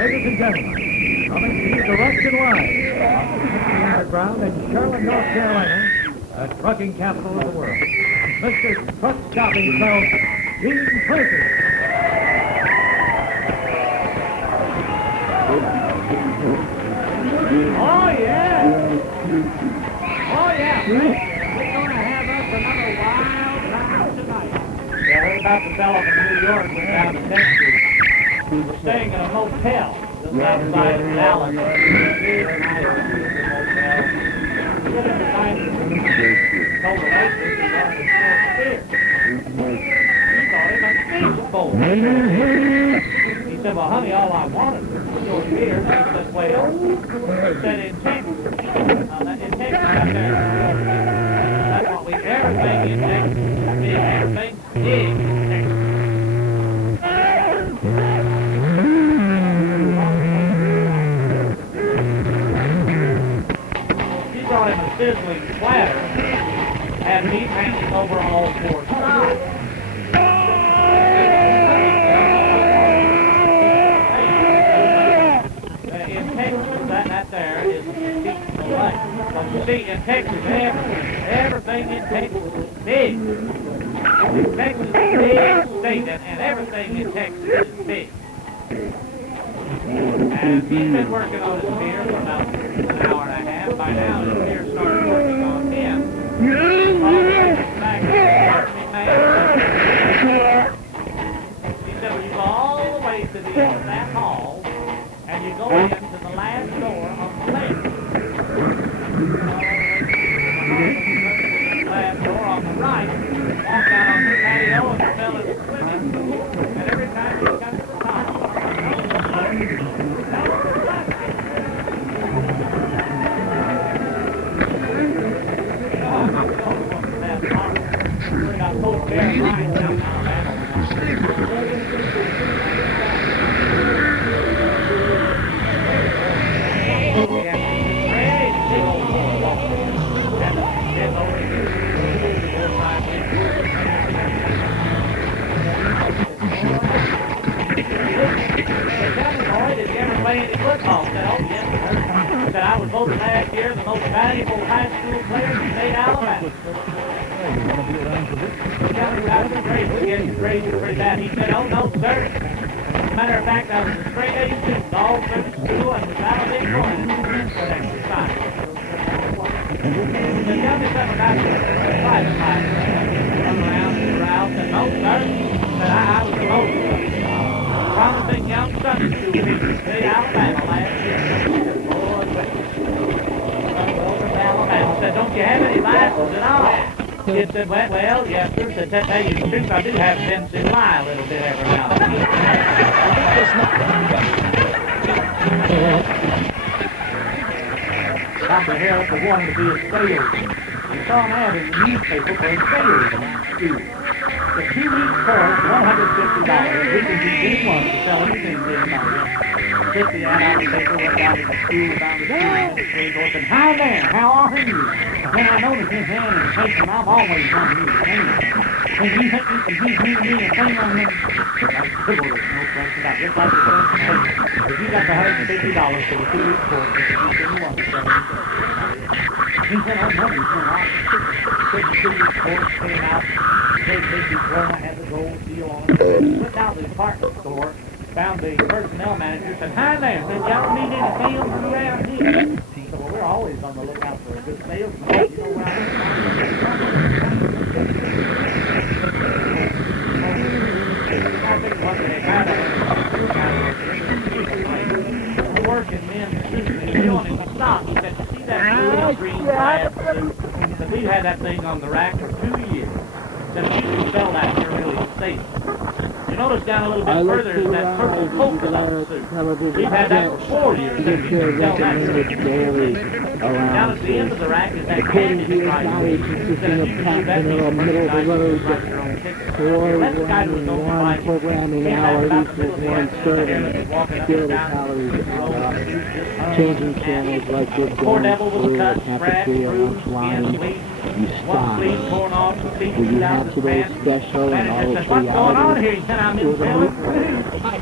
Ladies and gentlemen, coming to you direct and live on the underground in Charlotte, North Carolina, the trucking capital of the world, Mr. Truck Stop himself, Gene Tracy. Oh, yeah. Oh, yeah. We're going to have us another wild ride tonight. Yeah, I heard about the fellow from New York went down to Texas. We were staying in a motel just outside of Dallas. It was a big, nice, beautiful motel. We went in the night and told the waitress he wanted to pour beer. He thought it must be the bowl. He said, well, honey, all I wanted was your beer. She said, well, he said, in Texas. In Texas out there, that's what we, everything in Texas is big. Everything's big in Texas. She brought him a sizzling platter and meat hanging over all four sides. In Texas, that there is a deep delay. But you see, in Texas, everything in Texas is big. Texas is a big state, and everything in Texas is big. And he's been working on his beer for about an hour and a half. By now, his beer started working on him. He said, well, you go all the way to the end of that hall, and you go into the last door on the left. The last door on the right, walk out on the patio, and the fella is swimming. And every time he comes to the top, that I was voted last year the most valuable high school player in the state of Alabama. I was crazy, getting crazy pretty bad. He said, oh, no, sir. As a matter of fact, I was a straight A student all through school and without a big coin for exercise. He said, tell me something about your private life. Run around and around. Said, no, sir. Said, I was the most promising young Sunday school teacher in the state of Alabama last year. Alabama. Said, don't you have any license at all? Kid said, well, yes, sir. Said, to tell you the truth, I do have a tendency to lie a little bit every now and then. Dr. Harris was wanting to be a salesman. He saw an ad in the newspaper for a salesman at school. The 2-week course, $150. We can teach anyone to sell anything to anybody. Took the ad out of the paper, went down to the school, found the school administrator, and said, hi there, how are you? Then I noticed his hand in the paper, and I've always wanted you to sing. And you think you can teach me to be a thing on him? Like chivalry, no question about it. Just like the thing in the paper. If you got the $150 for the 2-week course, you can teach anyone to sell anything. He said, oh, no, you know, took the 2-week course, came out, big diploma, had the gold seal on it. Went down to the department store, found the personnel manager, said, hi there, said, y'all need any salesmen around here? He said, well, we're always on the lookout for a good salesman. You know where I live? Working men, he wanted to stop. He said, see that blue green plaid suit? He said, we've had that thing on the rack for 2 years. He said, you can sell that here really safe. You notice down a little bit further is that purple polka dot suit. We've had that for 4 years. And you can sell that daily. Down at the end of the rack is that candy device. He said, you can do that piece of merchandise and write your own ticket. Let the guy who was over by programming hours equals 1 serving. Still the calories changing channels like good going through a cafeteria lunch line. You stop. Will you have today's special and all 3 hours? What's going on here? He said, I'm in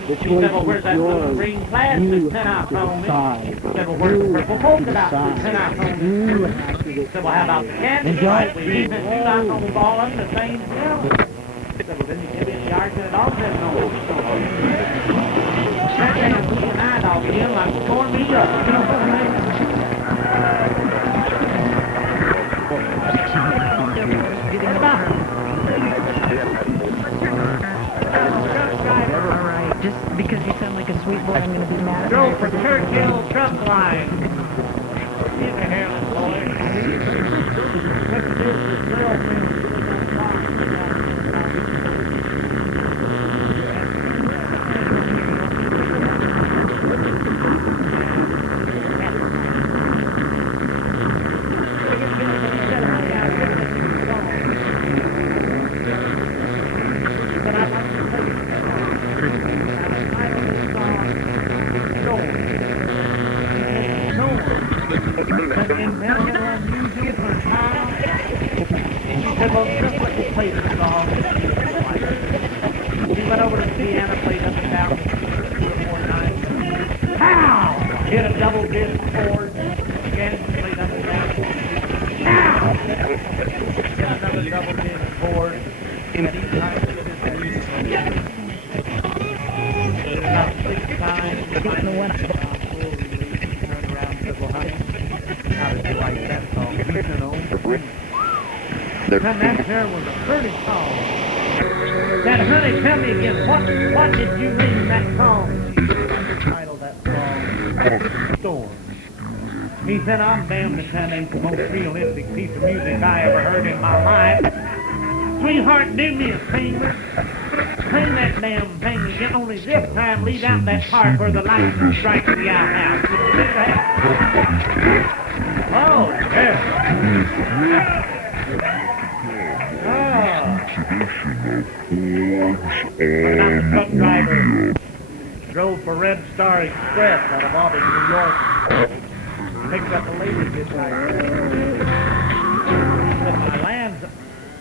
The He said, well, choice where's is that little yours. green You plastic pin have out to on me? decide. He said, well, where's the You purple have polka to dot pin decide. out on me? You have to He said, well, how about the decide. candy And stripe? don't We keep it, you not gonna be fall under the same bill. He said, well, then you give me the argument all said no. That damn C&I dog again, like, tore me up. You know what I mean? What about her? All right, just because you sound like a sweet boy, I'm going to be mad at Drove you. for Churchill Truck Line. He's a hairless boy. What to do with his girlfriend sitting on the line? But I'd like to tell you the title of this song, Storm. But in mental unusual for time, he said, well, just let me play the song. He went over to the piano, played up and down 3 or 4 times. Pow! Hit a double disc chord. Again, played up and down. Pow! Hit another double disc chord. And each time he hit his music. About 6 times. Turned around and said, well, honey, how did you like that song? You know. And that there was a pretty song. That, honey, tell me again, what did you mean in that song? She said, I titled that song, Storm. He said, I'm damned if that ain't the most realistic piece of music I ever heard in my life. Sweetheart, do me a favor. Sing that damn thing again, only this time leave out that part where the lightning strikes the outhouse. Did you hear that? Oh, yeah. The truck driver drove for Red Star Express out of Albany, New York. Picked up a lady hitchhiker. Said, my lands,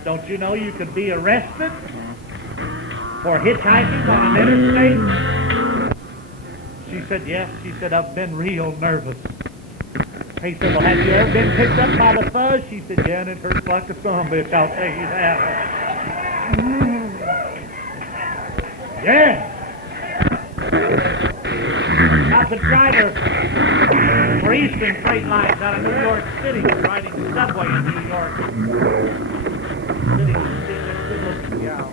don't you know you could be arrested for hitchhiking on an interstate? She said, yes. She said, I've been real nervous. He said, well, have you ever been picked up by the fuzz? She said, yeah, and it hurts like a bitch, I'll tell you that. Yeah. Now, the driver for Eastern Freight Lines out of New York City was riding the subway in New York. Sitting in good-looking gal.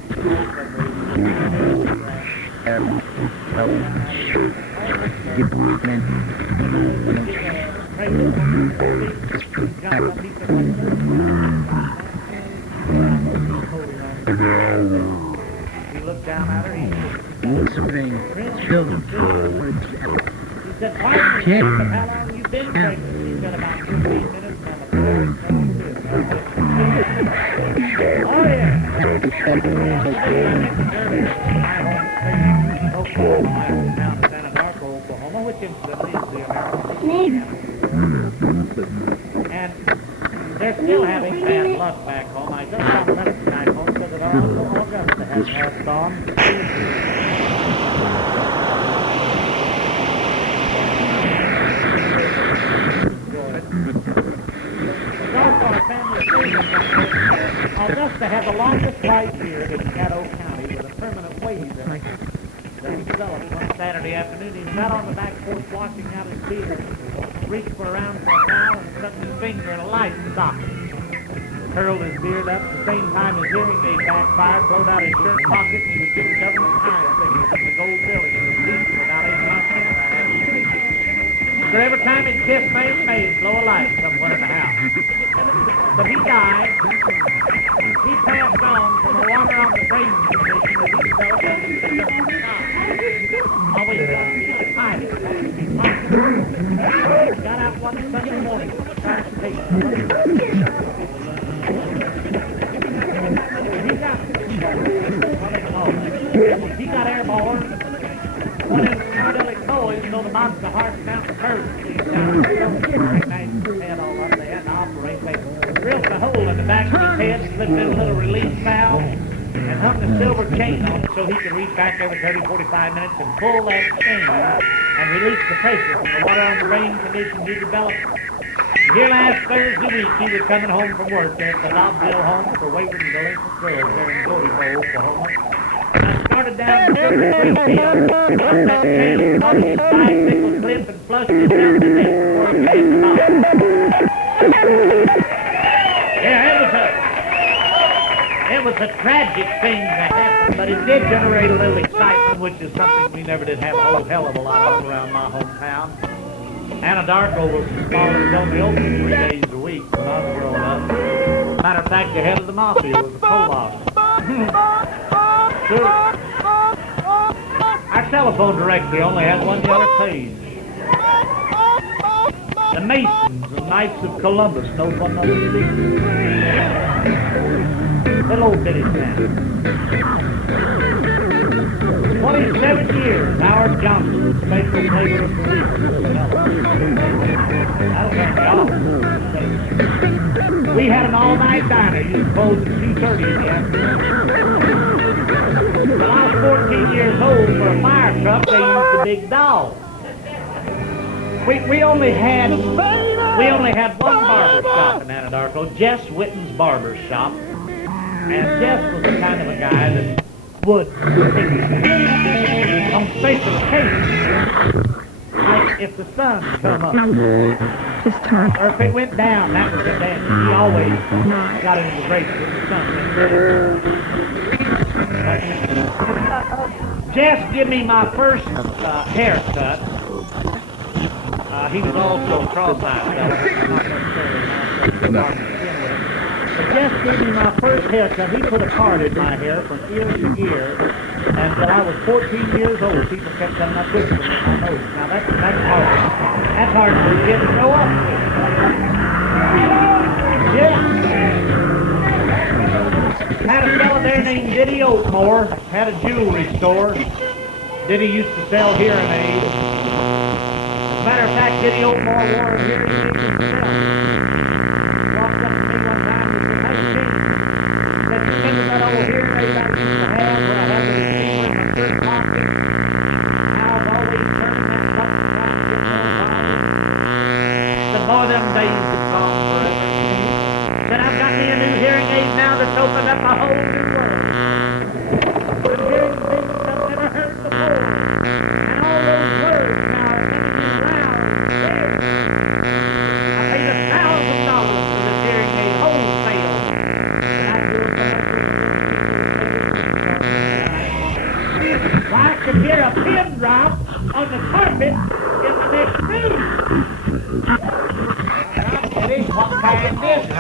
He looked down at her. He said, pardon me, how long you been pregnant? He said, about 15 minutes, and the boy oh, yeah. My hometown is Anadarko, Oklahoma, which incidentally is the American. And they're still having bad luck back home. I just got a message back home because of all Augusta has passed on. Augusta had the longest right period in Caddo County with a permanent wave that he developed one Saturday afternoon. He sat on the back porch washing out his beard, reached around for a towel and stuck his finger in a light socket. Curled his beard up at the same time his hearing aid backfired, pulled out his shirt pocket, and he was getting government time signals from the gold billy in his teeth for about 8 months. So every time he'd kiss May's blow a light somewhere in the house. But he died. He passed on from a water on the brain condition that he developed as he picked up the time. Always got to be the pilot. Got out one Sunday morning for transportation. He got airborne. Went in psychedelic toys, so the monster heart mountain curve. He's down his head all up. They had to operate. They drilled a hole in the back of his head, slipped in a little release valve, and hung a silver chain on it so he could reach back every 30, 45 minutes and pull that chain and release the pressure from the water on the brain condition he developed. Here last Thursday week, he was coming home from work there at the Lobville Home for Wayward and Delinquent Girls there in Goldie, Oklahoma. I started down the Sugar Creek Hill, up that chain, caught his bicycle clip, and flushed it down the neck before he passed him out. Yeah, it was a tragic thing that happened, but it did generate a little excitement, which is something we never did have a whole hell of a lot of around my hometown. Anadarko was the smallest, only open 3 days a week when I was growing up. Matter of fact, the head of the mafia was a Pollock. Sure. Our telephone directory only had one yellow page. The Masons and Knights of Columbus, no one knows the little old bitty town. 27 years, Howard Johnson, special flavor of the week. That'll turn me off. We had an all-night diner. You closed at 2:30 in the afternoon. When I was 14 years old, for a fire truck, they used the big dog. We only had one barber shop in Anadarko, Jess Witten's barber shop. And Jess was the kind of a guy that would on special occasions, like if the sun come up, or if it went down, that was the day. He always got into the break when the sun went down. Jess gave me my first haircut. He was also a cross-eyed fellow, not necessarily nice. But Jess gave me my first haircut. He put a card in my hair from ear to ear. And until I was 14 years old, people kept coming up whispering in my nose. Now that's hard. That's hard for a kid to grow up with. Yeah. Had a fellow there named Diddy Oakmore. Had a jewelry store. Diddy used to sell hearing aids. As a matter of fact, Diddy Oakmore wore a hearing aid himself. Walked up to me one time and said, "Hey, Chief," he said, "You remember that old hearing aid I used to have where I had the receiver in my shirt pocket? How I was always turning that button trying to get more volume." The boy, them days have gone forever. Said, "I've got me a new hearing aid now that's opened up a whole new world. I'm hearing things I've never heard before. And all those words now are coming in loud and clear. I paid $1,000 for this hearing aid wholesale. And I feel so much well, I could hear a pin drop on the carpet in the next room." Eddie, what kind is it?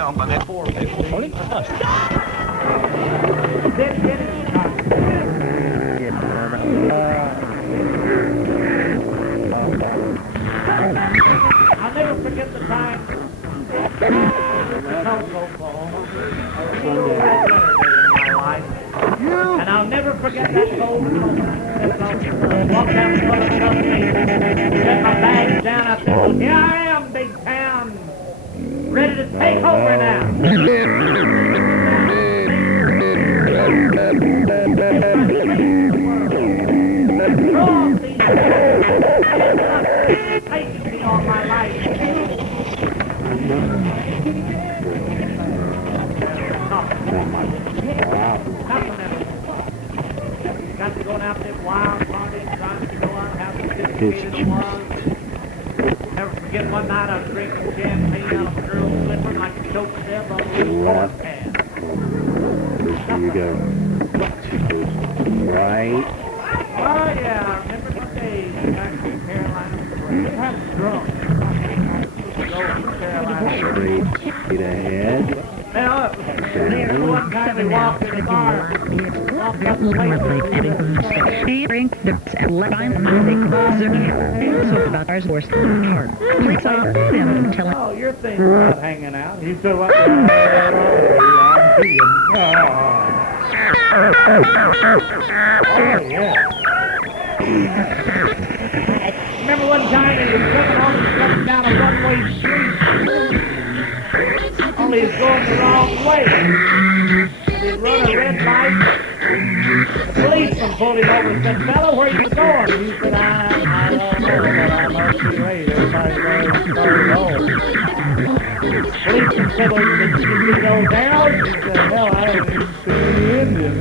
I'll never forget the time. And I'll never forget that cold moment. Walked down in front of the company, set my bags down. I said, "Well, here I am, big town, ready to take over now." Taking me all my life. Got to go out there wild parties, trying to go out how sophisticated it was. Never forget one night I was drinking champagne out of a girl's slipper like a choke step on a little corn can. Here you go. Right. Oh yeah, I remember the days back in Carolina. I was drunk. Straight ahead. Well, one time we walked in the bar. Walked up the Oh, you're thinking about hanging out. You said what? I'm peeing. Oh, yeah. Remember one time he was coming down a one-way street? Only he's going the wrong way. And he'd run a red light. The policeman pulled him over and said, "Fella, where you going?" He said, I don't know, but I must be late. Everybody's already started home. Policeman said, "Well, did you see those arrows?" He said, "Hell, I didn't even see any Indians."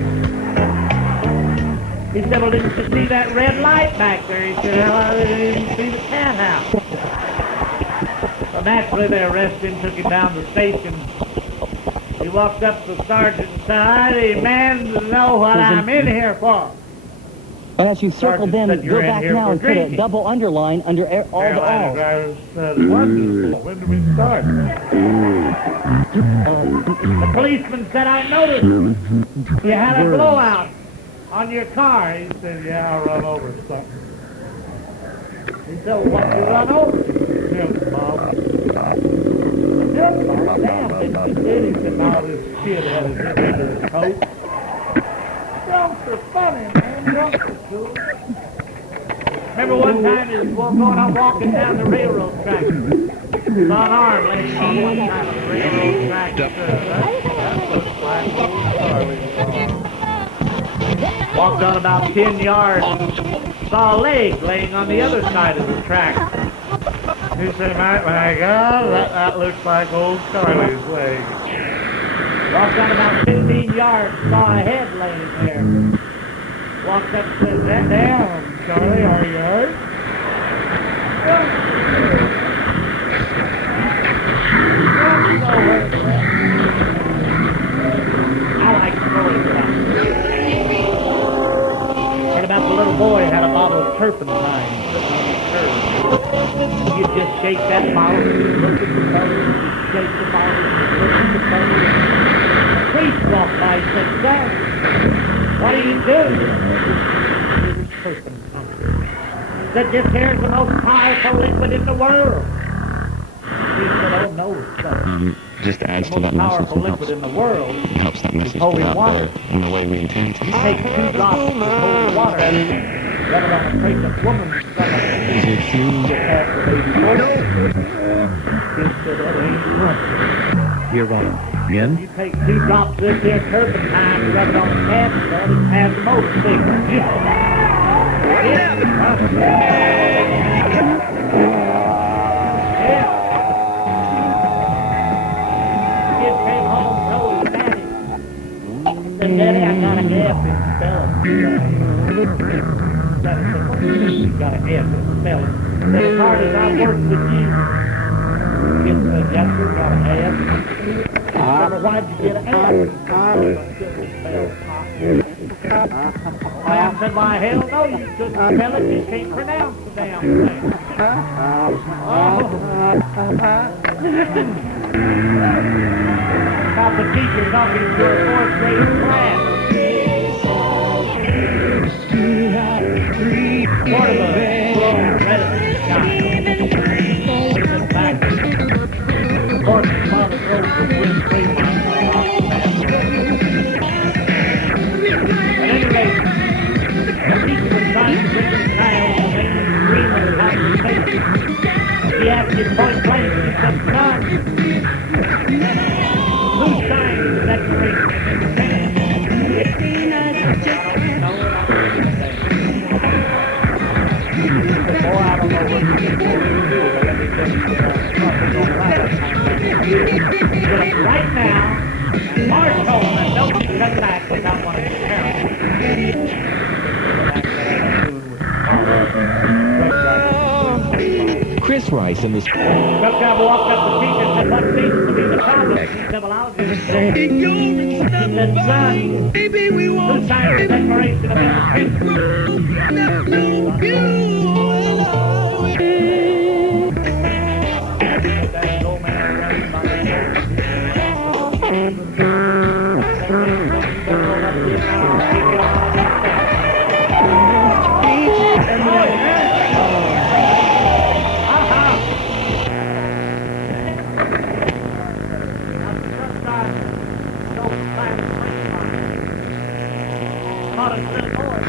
He said, "Well, didn't you see that red light back there?" He said, "Hell, I didn't even see the cat house." So naturally, they arrested him, took him down to the station. He walked up to the sergeant and said, "I demand to know what I'm in here for." And as you circle them, go back now and put a double underline under all the R's. Driver said, "Wonderful. When do we start?" The policeman said, "I noticed you had a blowout on your car." He said, "Yeah, I run over something." He said, "Well, what you run over?" "Junk bomb." "Junk bomb? Damn, didn't you did?" He said, "No, this kid had his head under his coat." Drunks are funny, man. Drunks are cool. Remember one time he was going on walking down the railroad track. Saw an arm laying on one side of the railroad track. That looks like old Charlie's arm. Walked on about 10 yards. Saw a leg laying on the other side of the track. He said, my God, that looks like old Charlie's leg. Walked on about 15 yards, saw a head laying there. Walked up and said, "That down, Charlie, are you hurt?" I like stories about it. Heard about the little boy who had a bottle of turpentine sitting on the curb. You just shake that bottle, and you look at the bottle, and you shake the bottle, and you look at the bottle. The priest walked by and said, "Son, what are you doing?" Turpentine. Said, "This here is the most powerful liquid in the world." He said, "Oh no, son. Just adds The to that most message powerful and liquid in the world helps that message holy get out water. there in the way we intend to. You take 2 drops of holy water and rub it on a pregnant woman's stomach. Is it true? Get half the baby born." He said, "That ain't right." You're right. Again? You take 2 drops of this here turpentine and rub it on the calf's blood and pass the motor signal. Kid came home, told his daddy. Said, "Daddy, I got a F in spelling." Daddy said, "What do you mean you got a F in spelling?" Said, "As hard as I worked with you." Kid said, "Yes, sir, got a F." Said, "Well, why'd you get an F?" I said, "Why, hell no, you couldn't spell it. You can't pronounce the damn thing." About the teacher talking to a 4th grade class. Sort of a slow, reticent guy. He's in fact, of course, his father drove the Swiss Fremont. At any rate, the teacher was trying to bring the child to make him dream of the conversation. He asked him point blank, he said, "Son, who signed the Declaration of Independence?" "Boy, I don't know what you're going to do, but let me tell you, probably don't write that kind of thing. Get up right now, and march home, and don't you come back without one of your parents." Chris Rice and the... Truck driver walked up to the teacher and said, "What seems to be the problem?" He said, "Well, I'll just say." He said, "Son, who signed the Declaration of Independence?" That old man grabbed my Caught a little boy.